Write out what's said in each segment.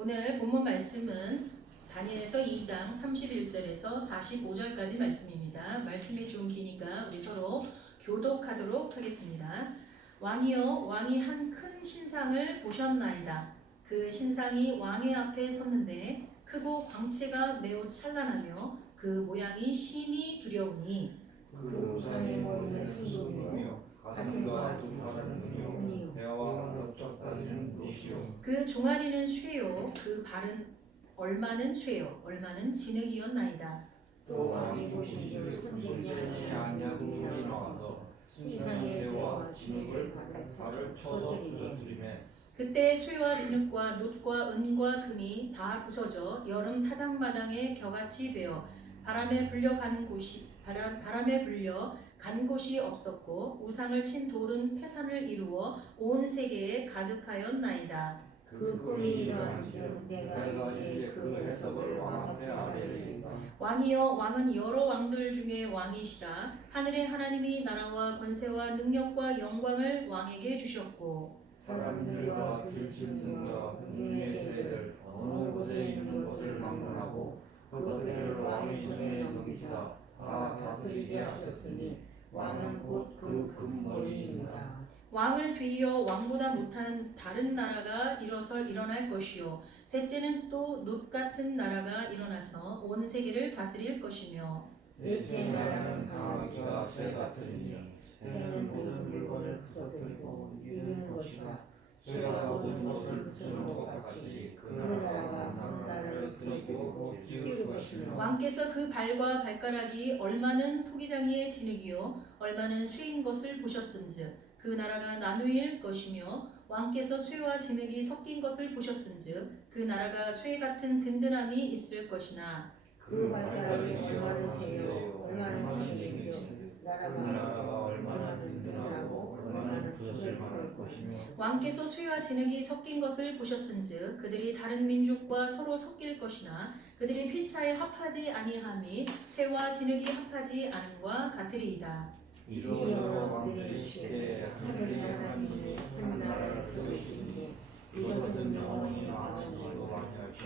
오늘 본문 말씀은 다니엘서 2장 31절에서 45절까지 말씀입니다. 말씀이 좀 기니까 우리 서로 교독하도록 하겠습니다. 왕이여, 왕이 한 큰 신상을 보셨나이다. 그 신상이 왕의 앞에 섰는데 크고 광채가 매우 찬란하며 그 모양이 심히 두려우니 그 우상의 머리는 수수이며 가슴과 눈가는 눈이요 배와 넓적 다리는 노시요 그 종아리는 쇠요 그 발은 얼마는 쇠요 얼마는 진흙이었나이다. 또 왕이 보신 줄 손질되지 아니한 돌이 나와서 신상의 쇠와 진흙을 발을 쳐서 부서뜨리매 그때 쇠와 진흙과 놋과 은과 금이 다 부서져 여름 타작마당에 겨같이 베어 바람에 불려 간 곳이 없었고 우상을 친 돌은 태산을 이루어 온 세계에 가득하였나이다. 그 꿈이 이러한즉 내가 이제 그 해석을 왕 앞에 아뢰리이다. 왕이여, 왕은 여러 왕들 중에 왕이시라. 하늘의 하나님이 나라와 권세와 능력과 영광을 왕에게 주셨고 사람들과 들짐승과 공중의 새들 어느 곳에 있는 것을 막론하고 그것들을 왕의 손에 넘기사 다 다스리게 하셨으니 왕은 곧 그 금머리입니다. 왕을 뒤이어 왕보다 못한 다른 나라가 일어날 것이요 셋째는 또 놋 같은 나라가 일어나서 온 세계를 다스릴 것이며 넷째 나라는 강하기가 쇠 같으니 쇠는 모든 물건을 부서뜨리고 이기는 것이다. 쇠가 모든 것을 부수는 것 같이 그 나라가 나라를 들이고 찌를 것이며 왕께서 그 발과 발가락이 얼마는 토기장이의 진흙이요 얼마는 쇠인 것을 보셨은즉 그 나라가 나누일 것이며 왕께서 쇠와 진흙이 섞인 것을 보셨은즉 그 나라가 쇠 같은 든든함이 있을 것이나 그 발가락이 얼마나 세요 얼마나 진흙이죠. 나라가 얼마나 든든하고 얼마나 부서질만할 것이며 왕께서 쇠와 진흙이 섞인 것을 보셨은즉 그들이 다른 민족과 서로 섞일 것이나 그들이 피차에 합하지 아니함이 쇠와 진흙이 합하지 않음과 같으리이다. 이러므로 왕들이 시대에 하늘의 하나님이 한 나라를 세우시니 이것은 영원히 망하지도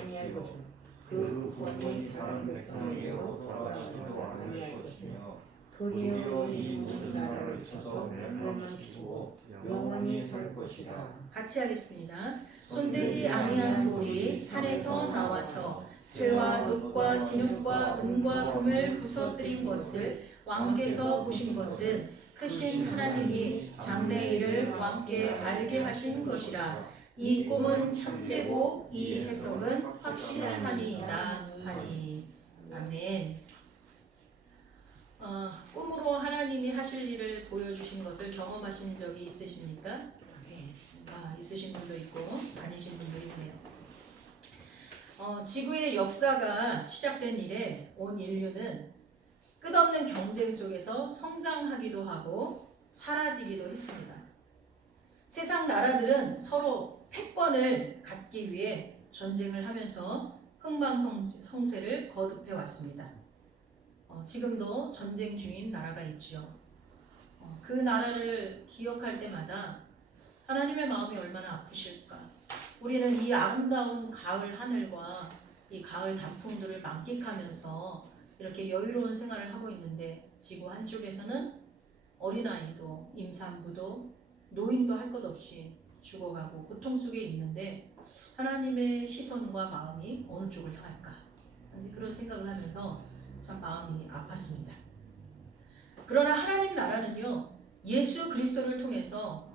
아니할 것이요 그 구원이 다른 백성에게로 돌아가지도 않을 것이며 도리어 이 모든 나라를 쳐서 멸망시키고 영원히 설 것이다. 같이 하겠습니다. 손대지 아니한 돌이 산에서 나와서 쇠와 놋과 진흙과 은과 금을 부서뜨린 것을 왕께서 보신 것은 크신 하나님이 장래 일을 왕께 알게 하신 것이라. 이 꿈은 참되고 이 해석은 확실하니이다 하니. 아멘. 꿈으로 하나님이 하실 일을 보여주신 것을 경험하신 적이 있으십니까? 네. 있으신 분도 있고 아니신 분도 있네요. 지구의 역사가 시작된 이래 온 인류는 끝없는 경쟁 속에서 성장하기도 하고 사라지기도 했습니다. 세상 나라들은 서로 패권을 갖기 위해 전쟁을 하면서 흥망성쇠를 거듭해 왔습니다. 지금도 전쟁 중인 나라가 있지요. 그 나라를 기억할 때마다 하나님의 마음이 얼마나 아프실까. 우리는 이 아름다운 가을 하늘과 이 가을 단풍들을 만끽하면서 이렇게 여유로운 생활을 하고 있는데 지구 한쪽에서는 어린아이도 임산부도 노인도 할 것 없이 죽어가고 고통 속에 있는데 하나님의 시선과 마음이 어느 쪽을 향할까. 그런 생각을 하면서 참 마음이 아팠습니다. 그러나 하나님 나라는요 예수 그리스도를 통해서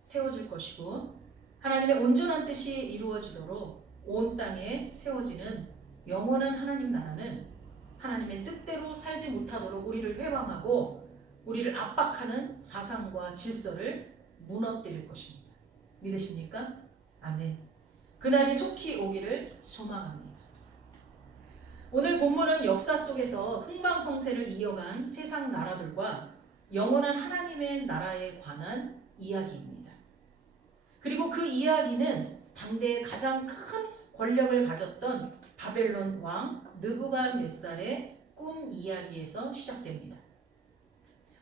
세워질 것이고 하나님의 온전한 뜻이 이루어지도록 온 땅에 세워지는 영원한 하나님 나라는 하나님의 뜻대로 살지 못하도록 우리를 회방하고 우리를 압박하는 사상과 질서를 무너뜨릴 것입니다. 믿으십니까? 아멘. 그날이 속히 오기를 소망합니다. 오늘 본문은 역사 속에서 흥망성쇠를 이어간 세상 나라들과 영원한 하나님의 나라에 관한 이야기입니다. 그리고 그 이야기는 당대의 가장 큰 권력을 가졌던 바벨론 왕 느부갓네살의 꿈 이야기에서 시작됩니다.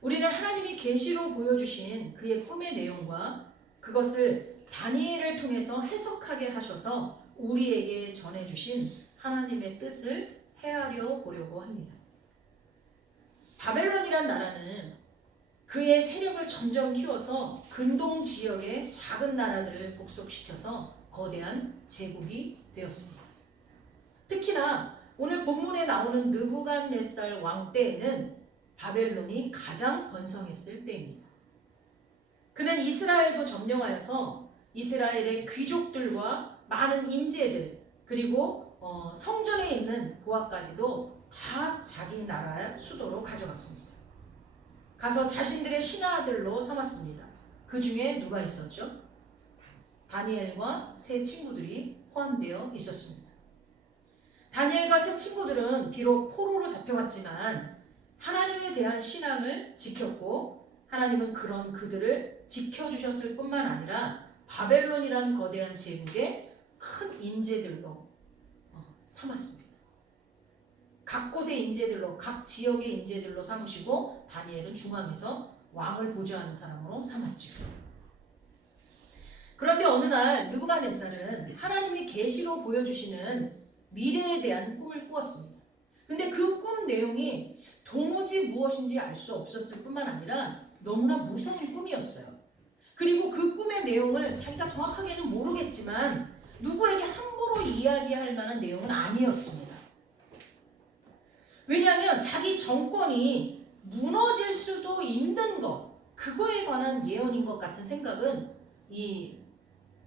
우리는 하나님이 계시로 보여주신 그의 꿈의 내용과 그것을 다니엘을 통해서 해석하게 하셔서 우리에게 전해주신 하나님의 뜻을 헤아려 보려고 합니다. 바벨론이란 나라는 그의 세력을 점점 키워서 근동 지역의 작은 나라들을 복속시켜서 거대한 제국이 되었습니다. 특히나 오늘 본문에 나오는 느부갓네살 왕 때에는 바벨론이 가장 번성했을 때입니다. 그는 이스라엘도 점령하여서 이스라엘의 귀족들과 많은 인재들 그리고 성전에 있는 보아까지도 다 자기 나라의 수도로 가져갔습니다. 가서 자신들의 신하들로 삼았습니다. 그 중에 누가 있었죠? 다니엘과 세 친구들이 포함되어 있었습니다. 다니엘과 세 친구들은 비록 포로로 잡혀갔지만 하나님에 대한 신앙을 지켰고 하나님은 그런 그들을 지켜주셨을 뿐만 아니라 바벨론이라는 거대한 제국의 큰 인재들로 삼았습니다. 각 곳의 인재들로 각 지역의 인재들로 삼으시고 다니엘은 중앙에서 왕을 보좌하는 사람으로 삼았죠. 그런데 어느 날 느부갓네살은 하나님이 계시로 보여주시는 미래에 대한 꿈을 꾸었습니다. 근데 그 꿈 내용이 도무지 무엇인지 알 수 없었을 뿐만 아니라 너무나 무서운 꿈이었어요. 그리고 그 꿈의 내용을 자기가 정확하게는 모르겠지만 누구에게 함부로 이야기할 만한 내용은 아니었습니다. 왜냐하면 자기 정권이 무너질 수도 있는 것, 그거에 관한 예언인 것 같은 생각은 이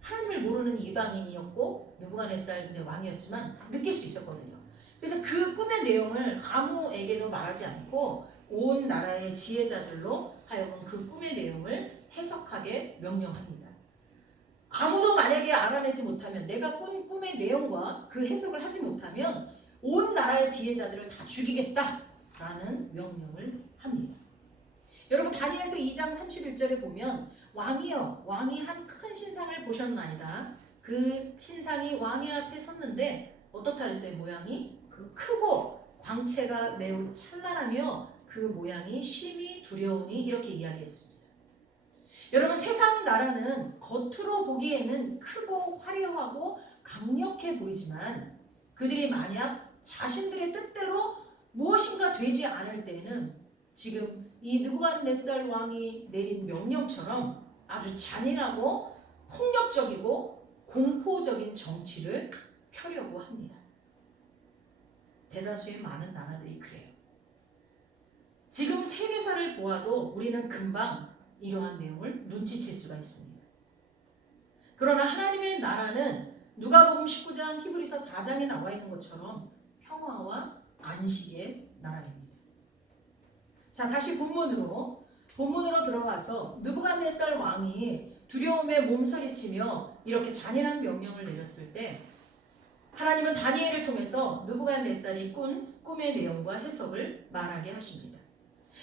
하나님을 모르는 이방인이었고 느부갓네살 왕이었지만 느낄 수 있었거든요. 그래서 그 꿈의 내용을 아무에게도 말하지 않고 온 나라의 지혜자들로 하여금 그 꿈의 내용을 해석하게 명령합니다. 아무도 만약에 알아내지 못하면 내가 꾼 꿈의 내용과 그 해석을 하지 못하면 온 나라의 지혜자들을 다 죽이겠다라는 명령을 합니다. 여러분 다니엘서 2장 31절에 보면 왕이여 왕이 한 큰 신상을 보셨나이다. 그 신상이 왕의 앞에 섰는데 어떻다 그랬어요? 모양이 크고 광채가 매우 찬란하며 그 모양이 심히 두려우니 이렇게 이야기했습니다. 여러분 세상 나라는 겉으로 보기에는 크고 화려하고 강력해 보이지만 그들이 만약 자신들의 뜻대로 무엇인가 되지 않을 때는 지금 이 느부갓네살 왕이 내린 명령처럼 아주 잔인하고 폭력적이고 공포적인 정치를 펴려고 합니다. 대다수의 많은 나라들이 그래요. 지금 세계사를 보아도 우리는 금방 이러한 내용을 눈치챌 수가 있습니다. 그러나 하나님의 나라는 누가복음 19장 히브리서 4장에 나와 있는 것처럼 평화와 안식의 나라입니다. 자, 다시 본문으로 들어가서 느부갓네살 왕이 두려움에 몸서리치며 이렇게 잔인한 명령을 내렸을 때 하나님은 다니엘을 통해서 느부갓네살이 꾼 꿈의 내용과 해석을 말하게 하십니다.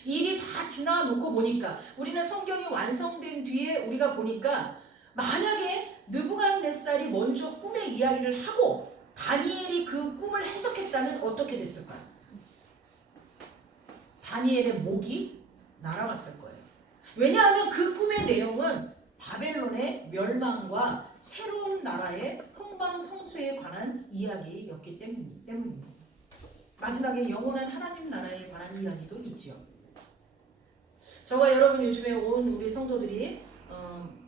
이 일이 다 지나놓고 보니까 우리는 성경이 완성된 뒤에 우리가 보니까 만약에 느부갓네살이 먼저 꿈의 이야기를 하고 다니엘이 그 꿈을 해석했다면 어떻게 됐을까요? 다니엘의 목이 날아갔을 거예요. 왜냐하면 그 꿈의 내용은 바벨론의 멸망과 새로운 나라의 흥망성쇠에 관한 이야기였기 때문입니다. 마지막에 영원한 하나님 나라에 관한 이야기도 있죠. 저와 여러분 요즘에 온 우리 성도들이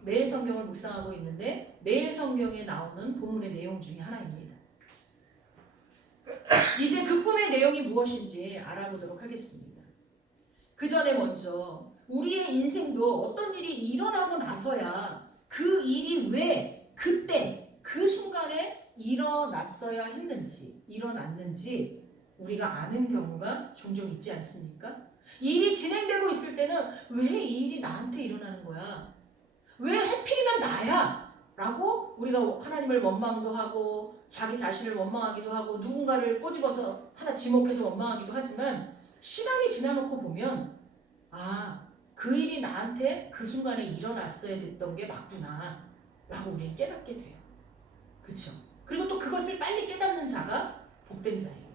매일 성경을 묵상하고 있는데 매일 성경에 나오는 본문의 내용 중에 하나입니다. 이제 그 꿈의 내용이 무엇인지 알아보도록 하겠습니다. 그 전에 먼저 우리의 인생도 어떤 일이 일어나고 나서야 그 일이 왜 그때 그 순간에 일어났는지 우리가 아는 경우가 종종 있지 않습니까? 이 일이 진행되고 있을 때는 왜 이 일이 나한테 일어나는 거야? 왜 하필이면 나야? 라고 우리가 하나님을 원망도 하고 자기 자신을 원망하기도 하고 누군가를 꼬집어서 하나 지목해서 원망하기도 하지만 시간이 지나놓고 보면 그 일이 나한테 그 순간에 일어났어야 됐던 게 맞구나 라고 우리는 깨닫게 돼요. 그렇죠? 그리고 또 그것을 빨리 깨닫는 자가 복된 자예요.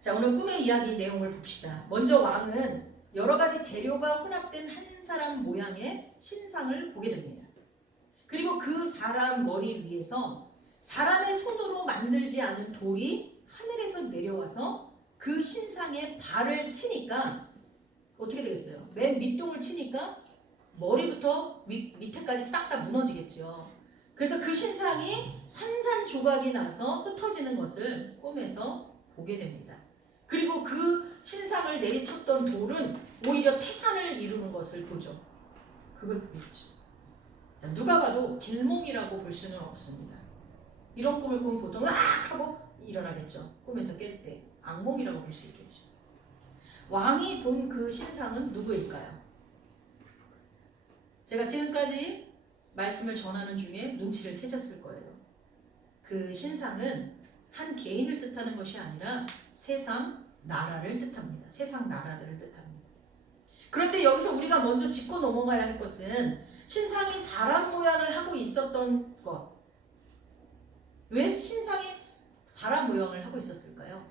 자, 오늘 꿈의 이야기 내용을 봅시다. 먼저 왕은 여러 가지 재료가 혼합된 한 사람 모양의 신상을 보게 됩니다. 그리고 그 사람 머리 위에서 사람의 손으로 만들지 않은 돌이 하늘에서 내려와서 그 신상에 발을 치니까 어떻게 되겠어요? 맨 밑둥을 치니까 머리부터 밑에까지 싹 다 무너지겠죠. 그래서 그 신상이 산산조각이 나서 흩어지는 것을 꿈에서 보게 됩니다. 그리고 그 신상을 내리쳤던 돌은 오히려 태산을 이루는 것을 보죠. 그걸 보겠죠. 누가 봐도 길몽이라고 볼 수는 없습니다. 이런 꿈을 꾸면 보통 으악 하고 일어나겠죠. 꿈에서 깰 때 악몽이라고 볼 수 있겠죠. 왕이 본 그 신상은 누구일까요? 제가 지금까지 말씀을 전하는 중에 눈치를 채셨을 거예요. 그 신상은 한 개인을 뜻하는 것이 아니라 세상 나라를 뜻합니다. 세상 나라들을 뜻합니다. 그런데 여기서 우리가 먼저 짚고 넘어가야 할 것은 신상이 사람 모양을 하고 있었던 것. 왜 신상이 사람 모양을 하고 있었을까요?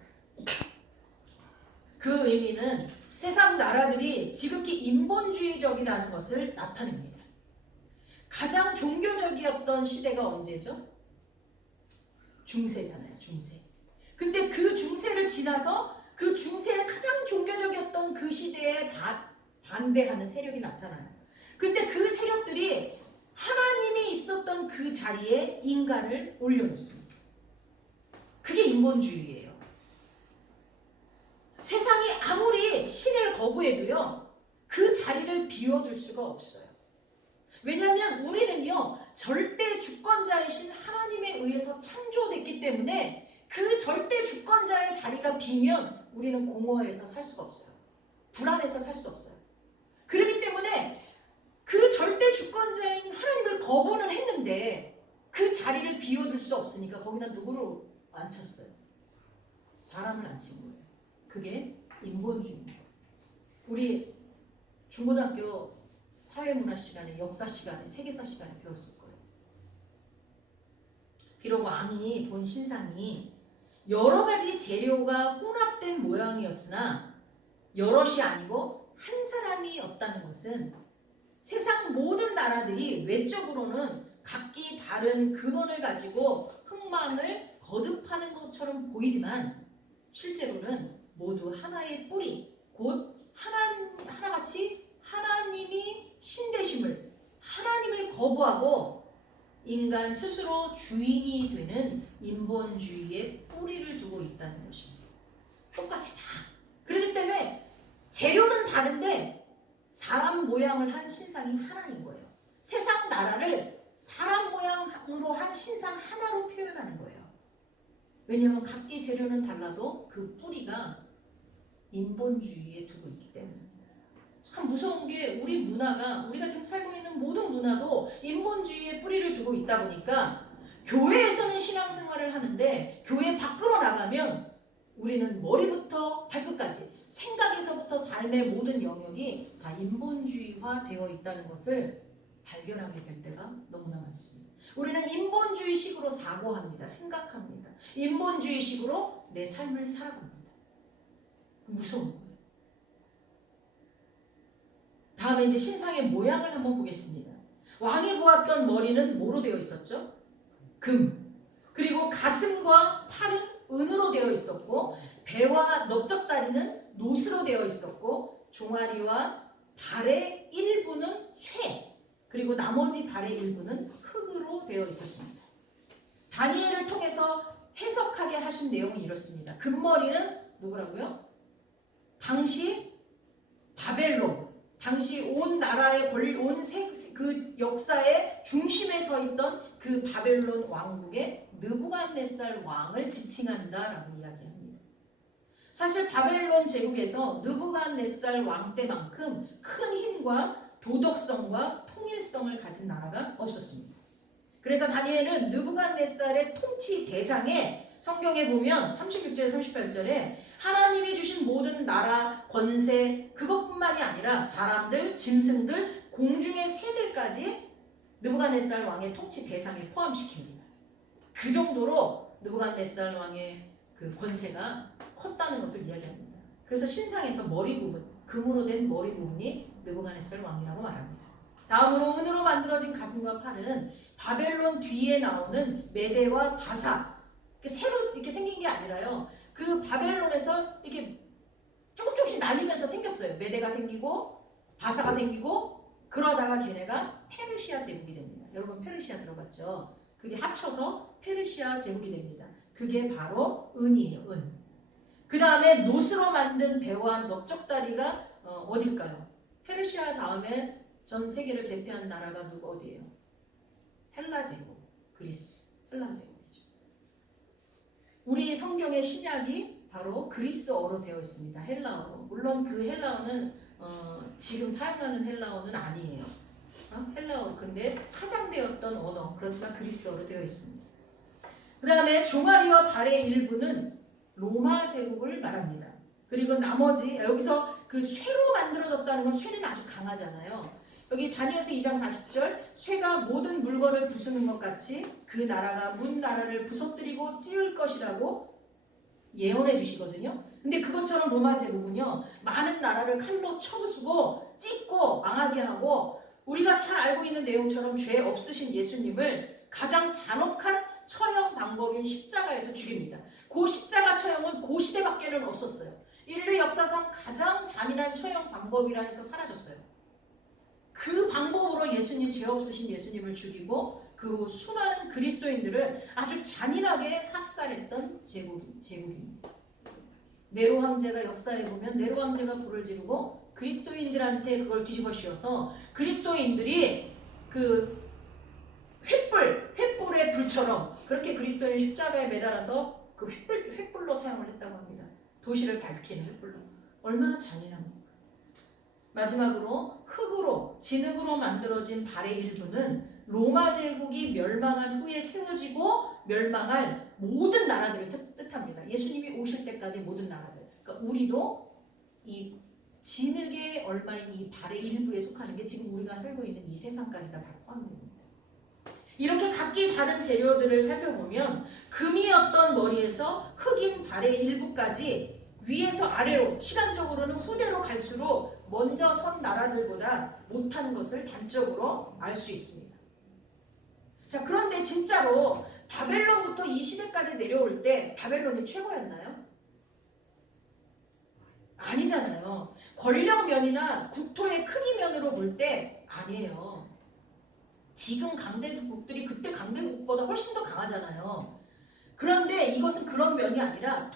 그 의미는 세상 나라들이 지극히 인본주의적이라는 것을 나타냅니다. 가장 종교적이었던 시대가 언제죠? 중세잖아요. 중세. 근데 그 중세를 지나서 그 중세에 가장 종교적이었던 그 시대에 반대하는 세력이 나타나요. 근데 그 세력들이 하나님이 있었던 그 자리에 인간을 올려놓습니다. 그게 인본주의예요. 세상이 아무리 신을 거부해도요, 그 자리를 비워둘 수가 없어요. 왜냐하면 우리는요, 절대 주권자이신 하나님에 의해서 창조됐기 때문에 그 절대 주권자의 자리가 비면 우리는 공허해서 살 수가 없어요. 불안해서 살 수 없어요. 그렇기 때문에 그 절대 주권자인 하나님을 거부는 했는데 그 자리를 비워둘 수 없으니까 거기다 누구를 앉혔어요? 사람을 앉힌 거예요. 그게 인본주의입니다. 우리 중고등학교 사회문화 시간에, 역사 시간에, 세계사 시간에 배웠을 거예요. 비록 왕이 본 신상이 여러 가지 재료가 혼합된 모양이었으나 여럿이 아니고 한 사람이었다는 것은 세상 모든 나라들이 외적으로는 각기 다른 근원을 가지고 흥망을 거듭하는 것처럼 보이지만 실제로는 모두 하나의 뿌리, 곧 하나같이 하나님이 신되심을, 하나님을 거부하고 인간 스스로 주인이 되는 인본주의의 뿌리를 두고 있다는 것입니다. 똑같이 다. 그렇기 때문에 재료는 다른데 사람 모양을 한 신상이 하나인 거예요. 세상 나라를 사람 모양으로 한 신상 하나로 표현하는 거예요. 왜냐하면 각기 재료는 달라도 그 뿌리가 인본주의에 두고 있기 때문에. 참 무서운 게 우리 문화가, 우리가 지금 살고 있는 모든 문화도 인본주의에 뿌리를 두고 있다 보니까 교회에서는 신앙생활을 하는데 교회 밖으로 나가면 우리는 머리부터 발끝까지 생각에서부터 삶의 모든 영역이 다 인본주의화 되어 있다는 것을 발견하게 될 때가 너무나 많습니다. 우리는 인본주의식으로 사고합니다. 생각합니다. 인본주의식으로 내 삶을 살아갑니다. 무서운 거예요. 다음에 이제 신상의 모양을 한번 보겠습니다. 왕이 보았던 머리는 뭐로 되어 있었죠? 금. 그리고 가슴과 팔은 은으로 되어 있었고 배와 넓적다리는 노스로 되어 있었고 종아리와 발의 일부는 쇠, 그리고 나머지 발의 일부는 흙으로 되어 있었습니다. 다니엘을 통해서 해석하게 하신 내용은 이렇습니다. 금머리는 누구라고요? 당시 바벨론, 당시 온 나라의 그 역사의 중심에 서 있던 그 바벨론 왕국의 느부갓네살 왕을 지칭한다라고 이야기합니다. 사실 바벨론 제국에서 느부갓네살 왕 때만큼 큰 힘과 도덕성과 통일성을 가진 나라가 없었습니다. 그래서 다니엘은 느부갓네살의 통치 대상에 성경에 보면 36절 38절에 하나님이 주신 모든 나라, 권세 그것뿐만이 아니라 사람들, 짐승들, 공중의 새들까지 느부갓네살 왕의 통치 대상에 포함시킵니다. 그 정도로 느부갓네살 왕의 그 권세가 컸다는 것을 이야기합니다. 그래서 신상에서 머리 부분, 금으로 된 머리 부분이 느부갓네살 왕이라고 말합니다. 다음으로 은으로 만들어진 가슴과 팔은 바벨론 뒤에 나오는 메대와 바사, 새로 이렇게 생긴 게 아니라요. 그 바벨론에서 이렇게 조금씩 나뉘면서 생겼어요. 메대가 생기고 바사가 생기고 그러다가 걔네가 페르시아 제국이 됩니다. 여러분 페르시아 들어봤죠? 그게 합쳐서 페르시아 제국이 됩니다. 그게 바로 은이에요. 은. 그 다음에 노스로 만든 배와 넓적다리가 어딜까요? 페르시아 다음에 전 세계를 제패한 나라가 누구 어디예요? 헬라 제국, 그리스, 헬라 제국이죠. 우리 성경의 신약이 바로 그리스어로 되어 있습니다. 헬라어로. 물론 그 헬라어는 지금 사용하는 헬라어는 아니에요. 헬라어. 근데 사장되었던 언어. 그렇지만 그리스어로 되어 있습니다. 그 다음에 종아리와 발의 일부는 로마 제국을 말합니다. 그리고 나머지 여기서 그 쇠로 만들어졌다는 건 쇠는 아주 강하잖아요. 여기 다니엘서 2장 40절 쇠가 모든 물건을 부수는 것 같이 그 나라가 문 나라를 부서뜨리고 찌을 것이라고 예언해 주시거든요. 근데 그것처럼 로마 제국은요. 많은 나라를 칼로 쳐부수고 찢고 망하게 하고 우리가 잘 알고 있는 내용처럼 죄 없으신 예수님을 가장 잔혹한 처형 방법인 십자가에서 죽입니다. 그 십자가 처형은 그 시대밖에는 없었어요. 인류 역사상 가장 잔인한 처형 방법이라 해서 사라졌어요. 그 방법으로 예수님, 죄 없으신 예수님을 죽이고 그 수많은 그리스도인들을 아주 잔인하게 학살했던 제국입니다. 네로 황제가 역사에 보면 네로 황제가 불을 지르고 그리스도인들한테 그걸 뒤집어 씌워서 그리스도인들이 그 횃불의 불처럼 그렇게 그리스도인 십자가에 매달아서 그 횃불로 사용을 했다고 합니다. 도시를 밝히는 횃불로. 얼마나 잔인합니까? 마지막으로 흙으로 진흙으로 만들어진 발의 일부는 로마 제국이 멸망한 후에 세워지고 멸망할 모든 나라들을 뜻합니다. 예수님이 오실 때까지 모든 나라들. 그러니까 우리도 이 진흙에 얼마인 이 발의 일부에 속하는 게 지금 우리가 살고 있는 이 세상까지 다 포함됩니다. 이렇게 각기 다른 재료들을 살펴보면 금이었던 머리에서 흑인 발의 일부까지 위에서 아래로 시간적으로는 후대로 갈수록 먼저 선 나라들보다 못한 것을 단적으로 알 수 있습니다. 자, 그런데 진짜로 바벨론부터 이 시대까지 내려올 때 바벨론이 최고였나요? 아니잖아요. 권력면이나 국토의 크기면으로 볼 때 아니에요. 지금 강대국들이 그때 강대국보다 훨씬 더 강하잖아요. 그런데 이것은 그런 면이 아니라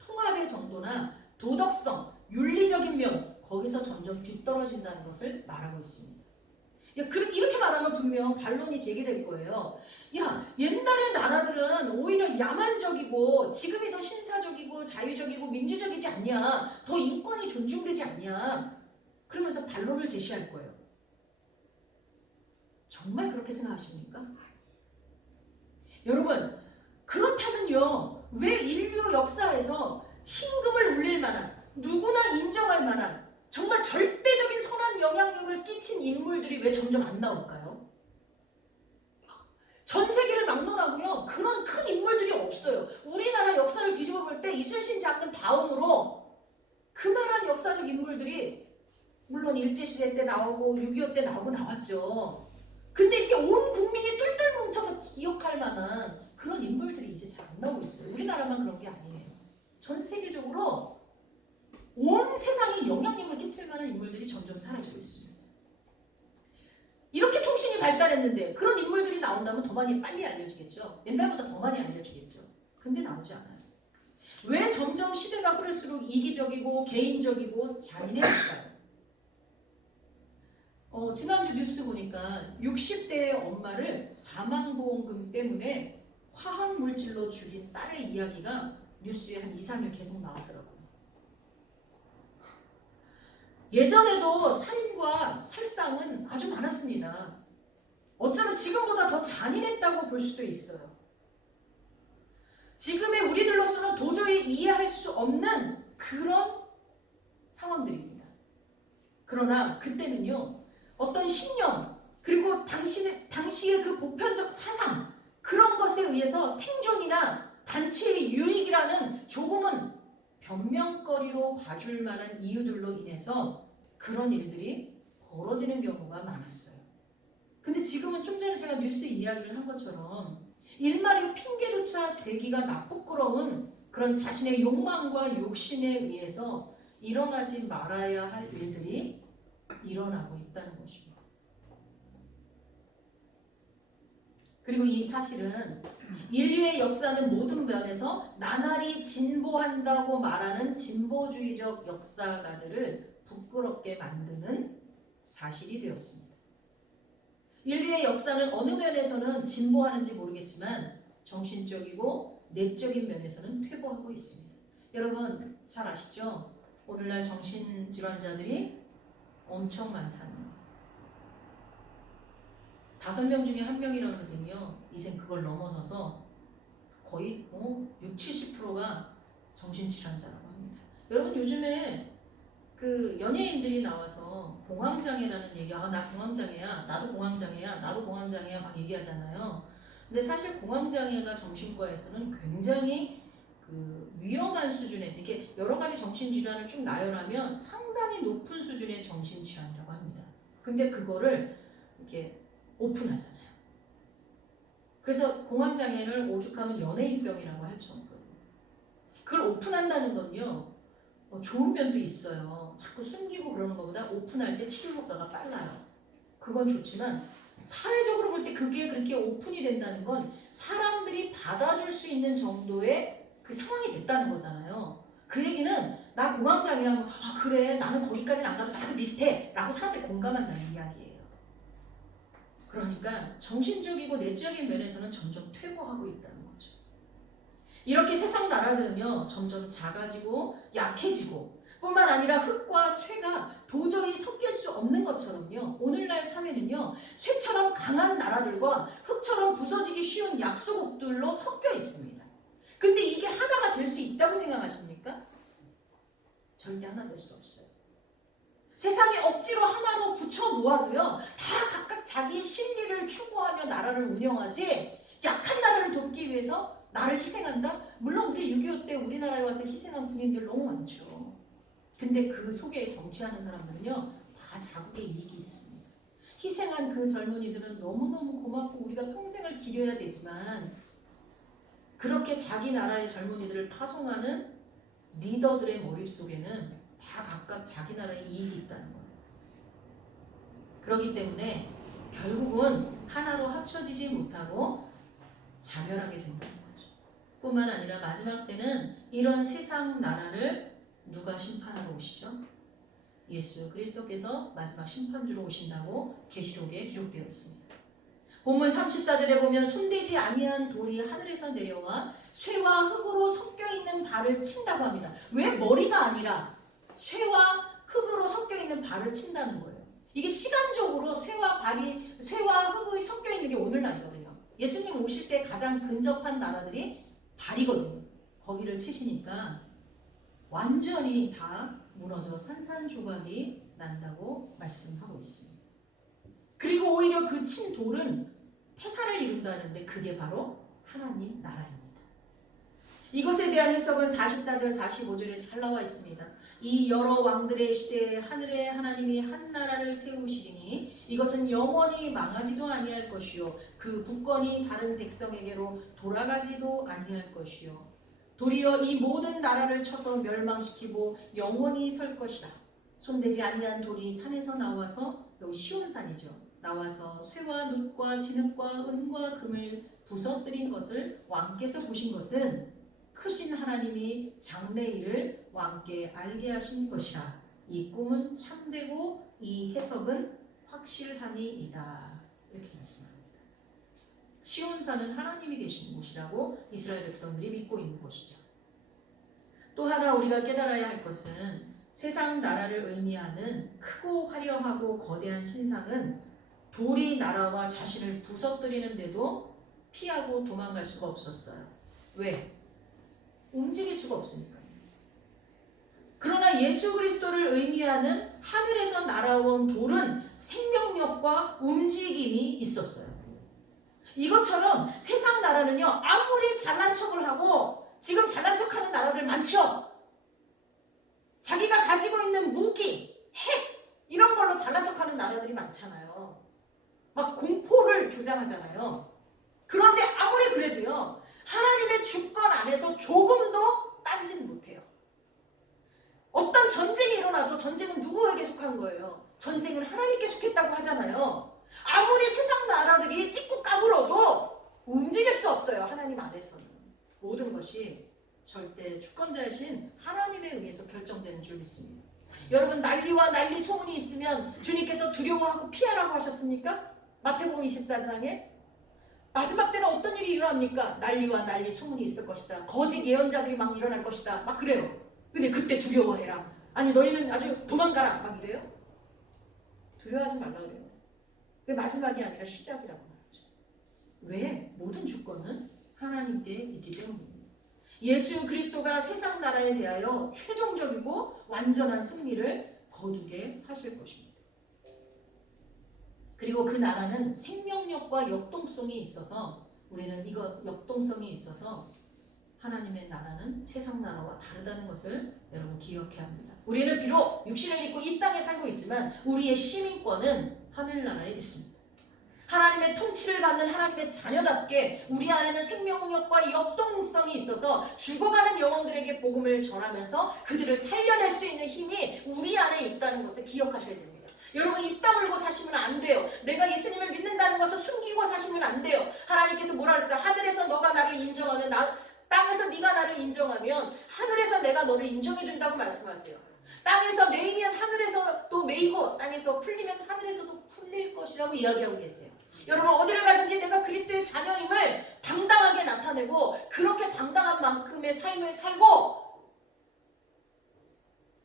통합의 정도나 도덕성, 윤리적인 면 거기서 점점 뒤떨어진다는 것을 말하고 있습니다. 야, 이렇게 말하면 분명 반론이 제기될 거예요. 야, 옛날의 나라들은 오히려 야만적이고 지금이 더 신사적이고 자유적이고 민주적이지 않냐? 더 인권이 존중되지 않냐? 그러면서 반론을 제시할 거예요. 정말 그렇게 생각하십니까? 여러분, 그렇다면요. 왜 인류 역사에서 신금을 울릴 만한 누구나 인정할 만한 정말 절대적인 선한 영향력을 끼친 인물들이 왜 점점 안 나올까요? 전 세계를 막론하고요. 그런 큰 인물들이 없어요. 우리나라 역사를 뒤집어 볼 때 이순신 장군 다음으로 그만한 역사적 인물들이 물론 일제시대 때 나오고 6.25 때 나왔죠. 근데 이렇게 온 국민이 똘똘 뭉쳐서 기억할 만한 그런 인물들이 이제 잘 안 나오고 있어요. 우리나라만 그런 게 아니에요. 전 세계적으로 온 세상에 영향력을 끼칠 만한 인물들이 점점 사라지고 있습니다. 이렇게 통신이 발달했는데 그런 인물들이 나온다면 더 많이 빨리 알려지겠죠. 옛날보다 더 많이 알려지겠죠. 근데 나오지 않아요. 왜 점점 시대가 흐를수록 이기적이고 개인적이고 잔인해질까요? 지난주 뉴스 보니까 60대의 엄마를 사망보험금 때문에 화학물질로 죽인 딸의 이야기가 뉴스에 한 2, 3일 계속 나왔더라고요. 예전에도 살인과 살상은 아주 많았습니다. 어쩌면 지금보다 더 잔인했다고 볼 수도 있어요. 지금의 우리들로서는 도저히 이해할 수 없는 그런 상황들입니다. 그러나 그때는요. 어떤 신념 그리고 당시의 그 보편적 사상 그런 것에 의해서 생존이나 단체의 유익이라는 조금은 변명거리로 봐줄 만한 이유들로 인해서 그런 일들이 벌어지는 경우가 많았어요. 근데 지금은 좀 전에 제가 뉴스 이야기를 한 것처럼 일말의 핑계조차 되기가 부끄러운 그런 자신의 욕망과 욕심에 의해서 일어나지 말아야 할 일들이 일어나고 있다는 것입니다. 그리고 이 사실은 인류의 역사는 모든 면에서 나날이 진보한다고 말하는 진보주의적 역사가들을 부끄럽게 만드는 사실이 되었습니다. 인류의 역사는 어느 면에서는 진보하는지 모르겠지만 정신적이고 내적인 면에서는 퇴보하고 있습니다. 여러분 잘 아시죠? 오늘날 정신질환자들이 엄청 많다는 거. 5명 중에 1명이라거든요. 이젠 그걸 넘어서서 거의 6, 70%가 정신질환자라고 합니다. 여러분 요즘에 그 연예인들이 나와서 공황장애라는 얘기, 나 공황장애야, 나도 공황장애야, 나도 공황장애야 막 얘기하잖아요. 근데 사실 공황장애가 정신과에서는 굉장히 그 위험한 수준의, 이게 여러 가지 정신질환을 쭉 나열하면 상당히 높은 수준의 정신질환이라고 합니다. 근데 그거를 이렇게 오픈하잖아요. 그래서 공황장애를 오죽하면 연예인병이라고 할 정도로. 그걸 오픈한다는 건요, 좋은 면도 있어요. 자꾸 숨기고 그러는 것보다 오픈할 때 치료 효과가 빨라요. 그건 좋지만 사회적으로 볼 때 그게 그렇게 오픈이 된다는 건 사람들이 받아줄 수 있는 정도의 그 상황이 됐다는 거잖아요. 그 얘기는 나 공황장애야, 그래 나는 거기까지는 안 가도 나도 비슷해 라고 사람들이 공감한다는 이야기예요. 그러니까 정신적이고 내적인 면에서는 점점 퇴보하고 있다는 거죠. 이렇게 세상 나라들은요 점점 작아지고 약해지고 뿐만 아니라 흙과 쇠가 도저히 섞일 수 없는 것처럼요, 오늘날 사회는요 쇠처럼 강한 나라들과 흙처럼 부서지기 쉬운 약소국들로 섞여 있습니다. 근데 이게 하나가 될 수 있다고 생각하십니까? 절대 하나 될 수 없어요. 세상에 억지로 하나로 붙여 놓아도요 다 각각 자기의 실리를 추구하며 나라를 운영하지, 약한 나라를 돕기 위해서 나를 희생한다? 물론 우리 6.25 때 우리나라에 와서 희생한 군인들 너무 많죠. 근데 그 속에 정치하는 사람들은요 다 자국의 이익이 있습니다. 희생한 그 젊은이들은 너무너무 고맙고 우리가 평생을 기려야 되지만 그렇게 자기 나라의 젊은이들을 파송하는 리더들의 머릿속에는 다 각각 자기 나라의 이익이 있다는 거예요. 그렇기 때문에 결국은 하나로 합쳐지지 못하고 자멸하게 된다는 거죠. 뿐만 아니라 마지막 때는 이런 세상 나라를 누가 심판하러 오시죠? 예수 그리스도께서 마지막 심판주로 오신다고 계시록에 기록되어 있습니다. 본문 34절에 보면 손대지 아니한 돌이 하늘에서 내려와 쇠와 흙으로 섞여 있는 발을 친다고 합니다. 왜 머리가 아니라 쇠와 흙으로 섞여 있는 발을 친다는 거예요. 이게 시간적으로 쇠와 흙이 섞여 있는 게 오늘날이거든요. 예수님 오실 때 가장 근접한 나라들이 발이거든요. 거기를 치시니까 완전히 다 무너져 산산조각이 난다고 말씀하고 있습니다. 그리고 오히려 그 친 돌은 태산을 이룬다는데 그게 바로 하나님 나라입니다. 이것에 대한 해석은 44절 45절에 잘 나와 있습니다. 이 여러 왕들의 시대에 하늘에 하나님이 한 나라를 세우시리니 이것은 영원히 망하지도 아니할 것이요 그 국권이 다른 백성에게로 돌아가지도 아니할 것이요 도리어 이 모든 나라를 쳐서 멸망시키고 영원히 설 것이라. 손대지 아니한 돌이 산에서 나와서, 여기 시온산이죠, 나와서 쇠와 놋과 진흙과 은과 금을 부서뜨린 것을 왕께서 보신 것은 크신 하나님이 장래일을 왕께 알게 하신 것이라. 이 꿈은 참되고 이 해석은 확실하니이다. 이렇게 말씀합니다. 시온산은 하나님이 계신 곳이라고 이스라엘 백성들이 믿고 있는 곳이죠. 또 하나 우리가 깨달아야 할 것은 세상 나라를 의미하는 크고 화려하고 거대한 신상은 돌이 나라와 자신을 부서뜨리는데도 피하고 도망갈 수가 없었어요. 왜? 움직일 수가 없으니까요. 그러나 예수 그리스도를 의미하는 하늘에서 날아온 돌은 생명력과 움직임이 있었어요. 이것처럼 세상 나라는요, 아무리 잘난 척을 하고, 지금 잘난 척하는 나라들 많죠? 자기가 가지고 있는 무기, 핵 이런 걸로 잘난 척하는 나라들이 많잖아요. 막 공포를 조장하잖아요. 그런데 아무리 그래도요, 하나님의 주권 안에서 조금도 딴지는 못해요. 어떤 전쟁이 일어나도 전쟁은 누구에게 속한 거예요? 전쟁은 하나님께 속했다고 하잖아요. 아무리 세상 나라들이 찍고 까불어도 움직일 수 없어요. 하나님 안에서는. 모든 것이 절대 주권자이신 하나님에 의해서 결정되는 줄 믿습니다. 여러분, 난리와 난리 소문이 있으면 주님께서 두려워하고 피하라고 하셨습니까? 마태복음 24장에 마지막 때는 어떤 일이 일어납니까? 난리와 난리 소문이 있을 것이다. 거짓 예언자들이 막 일어날 것이다. 막 그래요. 근데 그때 두려워해라. 아니 너희는 아주 도망가라. 막 이래요. 두려워하지 말라 그래요. 그게 마지막이 아니라 시작이라고 말하죠. 왜? 모든 주권은 하나님께 있기 때문입니다. 예수 그리스도가 세상 나라에 대하여 최종적이고 완전한 승리를 거두게 하실 것입니다. 그리고 그 나라는 생명력과 역동성이 있어서 우리는 이거 역동성이 있어서 하나님의 나라는 세상 나라와 다르다는 것을 여러분 기억해야 합니다. 우리는 비록 육신을 입고 이 땅에 살고 있지만 우리의 시민권은 하늘나라에 있습니다. 하나님의 통치를 받는 하나님의 자녀답게 우리 안에는 생명력과 역동성이 있어서 죽어가는 영혼들에게 복음을 전하면서 그들을 살려낼 수 있는 힘이 우리 안에 있다는 것을 기억하셔야 됩니다. 여러분, 입 다물고 사시면 안 돼요. 내가 예수님을 믿는다는 것을 숨기고 사시면 안 돼요. 하나님께서 뭐라 그랬어요? 하늘에서 너가 나를 인정하면 땅에서 네가 나를 인정하면 하늘에서 내가 너를 인정해 준다고 말씀하세요. 땅에서 매이면 하늘에서 또 매이고 땅에서 풀리면 하늘에서도 풀릴 것이라고 이야기하고 계세요. 여러분, 어디를 가든지 내가 그리스도의 자녀임을 당당하게 나타내고 그렇게 당당한 만큼의 삶을 살고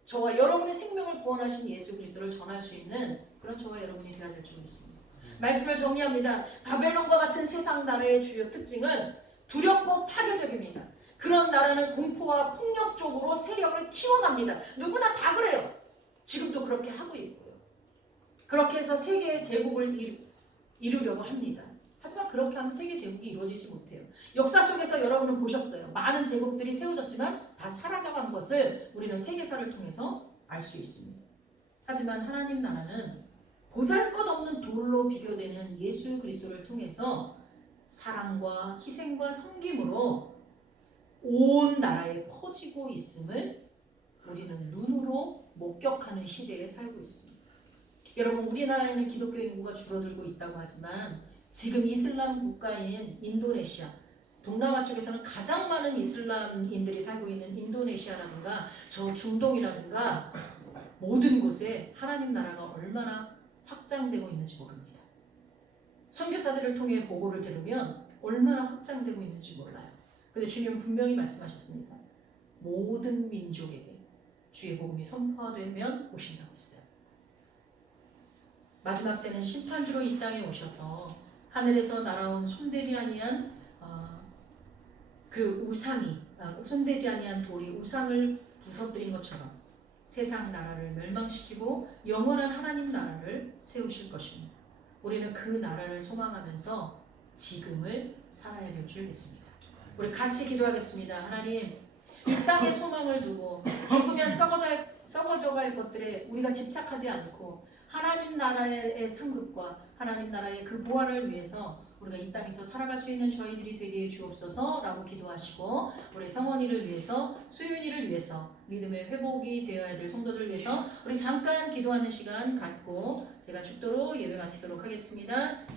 저와 여러분의 생명을 구원하신 예수 그리스도를 전할 수 있는 그런 저와 여러분이 되어야 될 줄 믿습니다. 말씀을 정리합니다. 바벨론과 같은 세상 나라의 주요 특징은 두렵고 파괴적입니다. 그런 나라는 공포와 폭력적으로 세력을 키워갑니다. 누구나 다 그래요. 지금도 그렇게 하고 있고요. 그렇게 해서 세계의 제국을 이루려고 합니다. 하지만 그렇게 하면 세계 제국이 이루어지지 못해요. 역사 속에서 여러분은 보셨어요. 많은 제국들이 세워졌지만 다 사라져간 것을 우리는 세계사를 통해서 알 수 있습니다. 하지만 하나님 나라는 보잘것없는 돌로 비교되는 예수 그리스도를 통해서 사랑과 희생과 섬김으로 온 나라에 퍼지고 있음을 우리는 눈으로 목격하는 시대에 살고 있습니다. 여러분, 우리나라에는 기독교 인구가 줄어들고 있다고 하지만 지금 이슬람 국가인 인도네시아, 동남아 쪽에서는 가장 많은 이슬람인들이 살고 있는 인도네시아라든가 저 중동이라든가 모든 곳에 하나님 나라가 얼마나 확장되고 있는지 모릅니다. 선교사들을 통해 보고를 들으면 얼마나 확장되고 있는지 몰라요. 근데 주님은 분명히 말씀하셨습니다. 모든 민족에게 주의 복음이 선포되면 오신다고 했어요. 마지막 때는 심판주로 이 땅에 오셔서 하늘에서 날아온 손대지 아니한 그 우상이 손대지 아니한 돌이 우상을 부서뜨린 것처럼 세상 나라를 멸망시키고 영원한 하나님 나라를 세우실 것입니다. 우리는 그 나라를 소망하면서 지금을 살아야 될 줄 믿습니다. 우리 같이 기도하겠습니다. 하나님, 이 땅에 소망을 두고 죽으면 썩어져갈 것들에 우리가 집착하지 않고 하나님 나라의 상급과 하나님 나라의 그 부활을 위해서 우리가 이 땅에서 살아갈 수 있는 저희들이 되게 해 주옵소서라고 기도하시고 우리 성원이를 위해서 수윤이를 위해서 믿음의 회복이 되어야 될 성도들을 위해서 우리 잠깐 기도하는 시간 갖고 제가 축도로 예배 마치도록 하겠습니다.